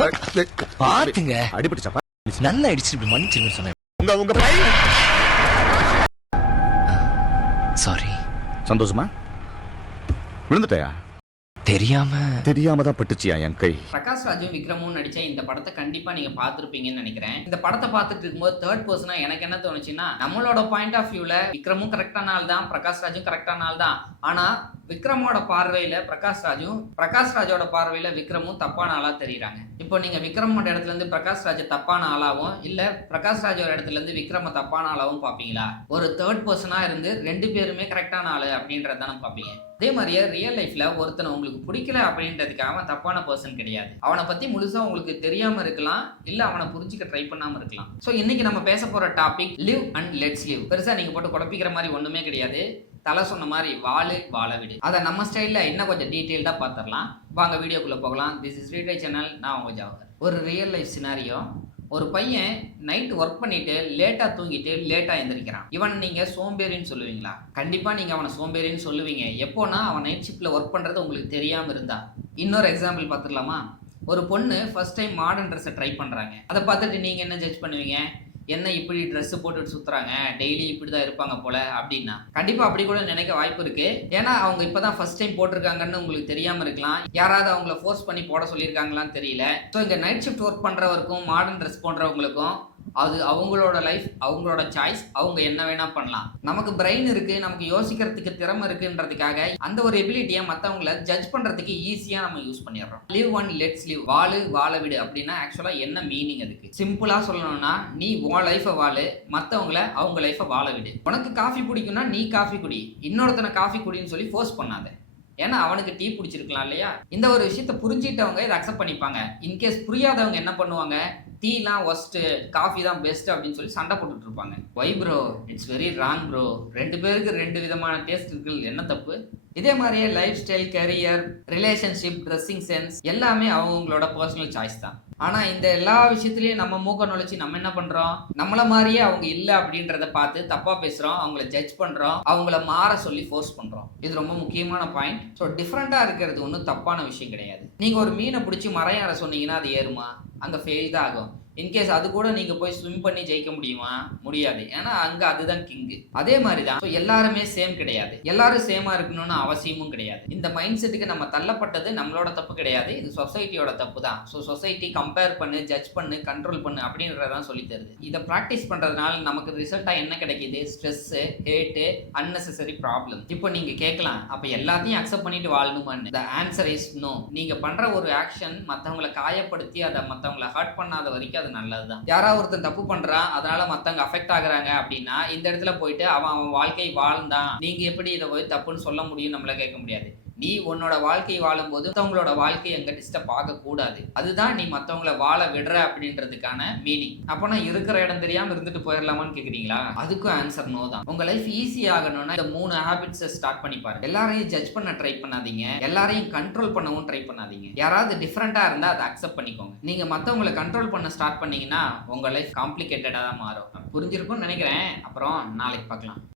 பாத்துங்க அடிபட்டுச்சா? நல்லா அடிச்சு இப்படி மன்னிச்சிருங்க சொன்னேன். உங்க சாரி. சந்தோஷமா விழுந்துட்டயா? தெரியாம தான் பட்டுச்சியா என் கை. பிரகாஷ் ராஜும் விக்ரமும் நடிச்ச இந்த படத்தை கண்டிப்பா நீங்க பார்த்திருப்பீங்கன்னு நினைக்கிறேன். இந்த படத்தை பார்த்துட்டு இருக்கும்போது தேர்ட் பர்சனா எனக்கு என்ன தோணுச்சுன்னா, நம்மளோட பாயிண்ட் ஆஃப் வியூல விக்ரமும் கரெக்டான ஆள் தான், பிரகாஷ் ராஜும் கரெக்டான ஆள் தான். ஆனா விக்ரமோட பார்வையில பிரகாஷ் ராஜும், பிரகாஷ் ராஜோட பார்வையில விக்ரமும் தப்பான ஆளா தெரியுறாங்க. இப்போ நீங்க விக்ரமோட இடத்துல இருந்து பிரகாஷ் ராஜ தப்பான ஆளாவும், இல்ல பிரகாஷ் ராஜோட இடத்துல இருந்து விக்ரம தப்பான ஆளாவும் பாப்பீங்களா? ஒரு தேர்ட் பர்சனா இருந்து ரெண்டு பேருமே கரெக்டான ஆளு அப்படின்றதான பாப்பீங்க. அதே மாதிரியே ரியல் லைஃப்ல ஒருத்தனை உங்களுக்கு பிடிக்கல அப்படின்றதுக்கு அவன் தப்பான பர்சன் கிடையாது. அவனை பத்தி முழுசா உங்களுக்கு தெரியாம இருக்கலாம், இல்ல அவனை புரிஞ்சுக்க ட்ரை பண்ணாம இருக்கலாம். சோ இன்னைக்கு நம்ம பேச போற topic live and let's live. பெருசா நீங்க போட்டு குழப்பிக்கிற மாதிரி ஒண்ணுமே கிடையாது. தலை சொன்ன மாதிரி வாழு வாழ விடு. அதை நம்ம ஸ்டைல்ல இன்னும் கொஞ்சம் டீட்டெயில்டா பார்த்துடலாம். வாங்க வீடியோக்குள்ள போகலாம். திஸ் இஸ் ரீடை சேனல். நான் உங்க ஜாவகர். ஒரு ரியல் லைஃப் சினாரியோ. ஒரு பையன் நைட்டு ஒர்க் பண்ணிட்டு லேட்டா தூங்கிட்டு லேட்டா எந்திரிக்கிறான். இவன் நீங்க சோம்பேறின்னு சொல்லுவீங்களா? கண்டிப்பா நீங்க அவனை சோம்பேறின்னு சொல்லுவீங்க. எப்போனா அவன் நைட் ஷிப்ட்ல ஒர்க் பண்றது உங்களுக்கு தெரியாம இருந்தா. இன்னொரு எக்ஸாம்பிள் பார்த்துடலாமா? ஒரு பொண்ணு ஃபர்ஸ்ட் டைம் மாடர்ன் ட்ரெஸ்ஸை ட்ரை பண்றாங்க. அதை பார்த்துட்டு நீங்க என்ன ஜட்ஜ் பண்ணுவீங்க? என்ன இப்படி ட்ரெஸ் போட்டுட்டு சுத்துறாங்க, டெய்லி இப்படிதான் இருப்பாங்க போல அப்படின்னா கண்டிப்பா அப்படி கூட நினைக்க வாய்ப்பு இருக்கு. ஏன்னா அவங்க இப்பதான் ஃபர்ஸ்ட் டைம் போட்டிருக்காங்கன்னு உங்களுக்கு தெரியாம இருக்கலாம். யாராவது அவங்கள ஃபோர்ஸ் பண்ணி போட சொல்லியிருக்காங்களான்னு தெரியல. ஸோ இங்க நைட் ஷிஃப்ட் ஒர்க் பண்றவருக்கும் மாடர்ன் ட்ரெஸ் போடுறவங்களுக்கும் அது அவங்களோட லைஃப், அவங்களோட சாய்ஸ். அவங்க என்ன வேணா பண்ணலாம். நமக்கு பிரெயின் இருக்கு, நமக்கு யோசிக்கிறதுக்கு திறமை இருக்குன்றதுக்காக அந்த ஒரு எபிலிட்டியை மற்றவங்கள ஜட்ஜ் பண்றதுக்கு ஈஸியா நம்ம யூஸ் பண்ணிடுறோம். லிவ் ஒன் லெட்ஸ் லிவ், வாழு வாழ விடு அப்படின்னா ஆக்சுவலா என்ன மீனிங்? அதுக்கு சிம்பிளா சொல்லணும்னா, நீ உன் லைஃபை வாழு, மற்றவங்கள அவங்க லைஃபை வாழ விடு. உனக்கு காஃபி பிடிக்கும்னா நீ காஃபி குடி, இன்னொருத்தனை காஃபி குடின்னு சொல்லி ஃபோர்ஸ் பண்ணாத. ஏன்னா அவனுக்கு டீ பிடிச்சிருக்கலாம் இல்லையா? இந்த ஒரு விஷயத்த புரிஞ்சிட்டவங்க இதை அக்செப்ட் பண்ணிப்பாங்க. இன்கேஸ் புரியாதவங்க என்ன பண்ணுவாங்க? டீலாம் ஒஸ்ட்டு, காஃபி தான் பெஸ்ட் அப்படின்னு சொல்லி சண்டை போட்டுட்டு இருப்பாங்க. Why bro, it's very wrong bro. ரெண்டு பேருக்கு ரெண்டு விதமான டேஸ்ட் இருக்கு, என்ன தப்பு? இதே மாதிரியே life style, career, relationship, dressing sense எல்லாமே அவங்களோட பர்சனல் சாய்ஸ் தான். ஆனா இந்த எல்லா விஷயத்திலயும் நம்ம மூக்க நுழைச்சி நம்ம என்ன பண்றோம்? நம்மள மாதிரியே அவங்க இல்ல அப்படின்றத பார்த்து தப்பா பேசுறோம், அவங்கள ஜட்ஜ் பண்றோம், அவங்கள மாற சொல்லி ஃபோர்ஸ் பண்றோம். இது ரொம்ப முக்கியமான பாயிண்ட். ஸோ டிஃப்ரெண்டா இருக்கிறது ஒன்றும் தப்பான விஷயம் கிடையாது. நீங்க ஒரு மீனை பிடிச்சி மரம் சொன்னீங்கன்னா அது ஏறுமா? அங்க ஃபெயில் தான் ஆகும். இன்கேஸ் அது கூட நீங்க போய் ஸ்விம் பண்ணி ஜெயிக்க முடியுமா? முடியாது. ஏன்னா அங்க அதுதான் கிங்கு. அதே மாதிரிதான் எல்லாருமே சேம் கிடையாது. எல்லாரும் சேமா இருக்கணும்னு அவசியமும் கிடையாது. இந்த மைண்ட் செட்டுக்கு நம்ம தள்ளப்பட்டது நம்மளோட தப்பு கிடையாது, இது சொசைட்டியோட தப்பு தான். ஸோ சொசைட்டி கம்பேர் பண்ணு, ஜட்ஜ் பண்ணு, கண்ட்ரோல் பண்ணு அப்படின்றதான் சொல்லி தருது. இதை ப்ராக்டிஸ் பண்றதுனால நமக்கு ரிசல்ட்டா என்ன கிடைக்குது? Stress, hate, unnecessary problem. இப்போ நீங்க கேட்கலாம், அப்ப எல்லாத்தையும் அக்செப்ட் பண்ணிட்டு வாழணுமான்னு. The answer is no. நீங்க பண்ற ஒரு ஆக்ஷன் மற்றவங்களை காயப்படுத்தி அதை மற்றவங்களை ஹர்ட் பண்ணாத வரைக்கும் அது நல்லதுதான். யாராவது ஒருத்தன் தப்பு பண்றான், அதனால மத்தவங்க அஃபெக்ட் ஆகுறாங்க அப்படின்னா இந்த இடத்துல போயிட்டு அவன் வாழ்க்கை வாழ்ந்தான், நீங்க எப்படி இதை போய் தப்புன்னு சொல்ல முடியும்? நம்மள கேட்க முடியாது. நீ உன்னோட வாழ்க்கை வாழும் போது மற்றவங்களோட வாழ்க்கையை எங்க டிஸ்டர்ப் ஆக கூடாது. அதுதான் நீ மற்றவங்கள வாழ விடுற அப்படின்றதுக்கான மீனிங். அப்போனா இருக்கிற இடம் தெரியாம இருந்துட்டு போயிடலாமான்னு கேக்குறீங்களா? அதுக்கும் ஆன்சர் நோ தான். உங்க லைஃப் ஈஸி ஆகணும்னா இந்த 3 ஹேபிட்ஸை ஸ்டார்ட் பண்ணி பாருங்க. எல்லாரையும் ஜட்ஜ் பண்ண ட்ரை பண்ணாதீங்க, எல்லாரையும் கண்ட்ரோல் பண்ணவும் ட்ரை பண்ணாதீங்க. யாராவது டிஃப்ரெண்டா இருந்தா அதை அக்செப்ட் பண்ணிக்கோங்க. நீங்க மற்றவங்களை கண்ட்ரோல் பண்ண ஸ்டார்ட் பண்ணீங்கன்னா உங்க லைஃப் காம்ப்ளிகேட்டடா தான் மாறும். புரிஞ்சிருக்கும்னு நினைக்கிறேன். அப்புறம் நாளைக்கு பார்க்கலாம்.